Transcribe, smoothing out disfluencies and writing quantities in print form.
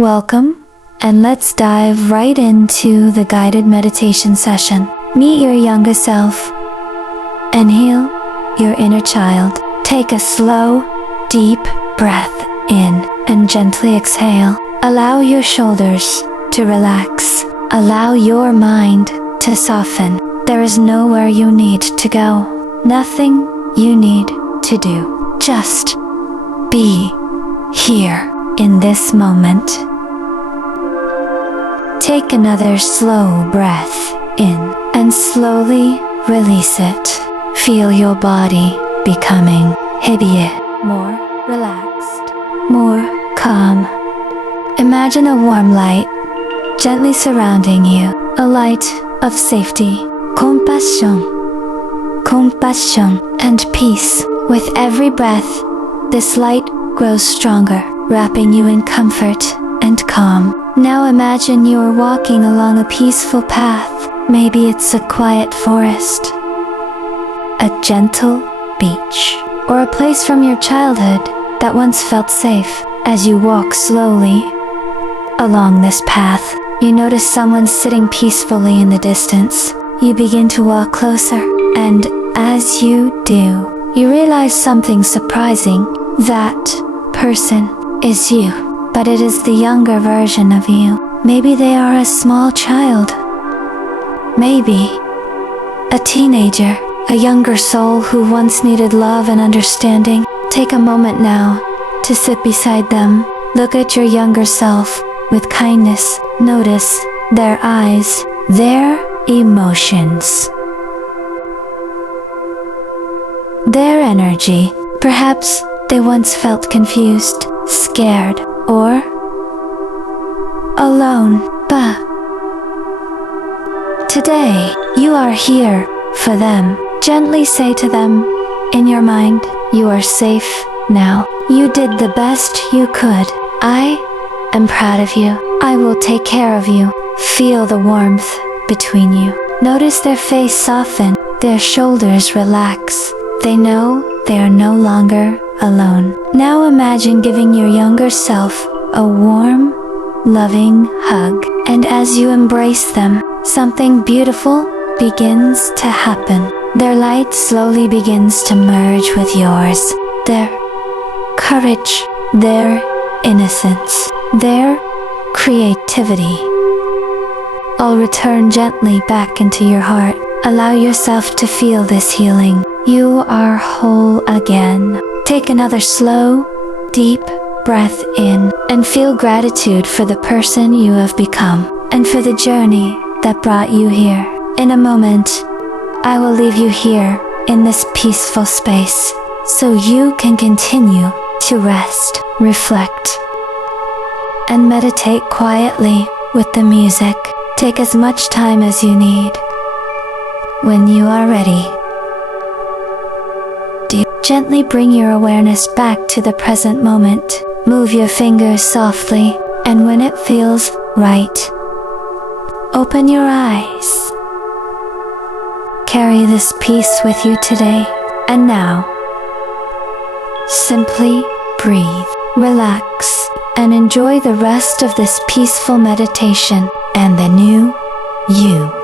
Welcome, and let's dive right into the guided meditation session. Meet your younger self and heal your inner child. Take a slow, deep breath in and gently exhale. Allow your shoulders to relax. Allow your mind to soften. There is nowhere you need to go. Nothing you need to do. Just be here in this moment. Take another slow breath in and slowly release it. Feel your body becoming heavier, more relaxed, more calm. Imagine a warm light gently surrounding you, a light of safety, compassion, and peace. With every breath, this light grows stronger, wrapping you in comfort and calm. Now imagine you are walking along a peaceful path. Maybe it's a quiet forest, a gentle beach, or a place from your childhood that once felt safe. As you walk slowly along this path, you notice someone sitting peacefully in the distance. You begin to walk closer, and as you do, you realize something surprising. That person is you, but it is the younger version of you. Maybe they are a small child. Maybe a teenager, a younger soul who once needed love and understanding. Take a moment now to sit beside them. Look at your younger self with kindness. Notice their eyes, their emotions, their energy. Perhaps they once felt confused, scared, or alone, but today you are here for them. Gently say to them in your mind, you are safe now. You did the best you could. I am proud of you. I will take care of you. Feel the warmth between you. Notice their face soften, their shoulders relax. They know they are no longer alone. Now imagine giving your younger self a warm, loving hug. And as you embrace them, something beautiful begins to happen. Their light slowly begins to merge with yours. Their courage, their innocence, their creativity all return gently back into your heart. Allow yourself to feel this healing. You are whole again. Take another slow, deep breath in and feel gratitude for the person you have become and for the journey that brought you here. In a moment, I will leave you here in this peaceful space so you can continue to rest, reflect, and meditate quietly with the music. Take as much time as you need. When you are ready, gently bring your awareness back to the present moment. Move your fingers softly, and when it feels right, open your eyes. Carry this peace with you today. And now, simply breathe, relax, and enjoy the rest of this peaceful meditation and the new you.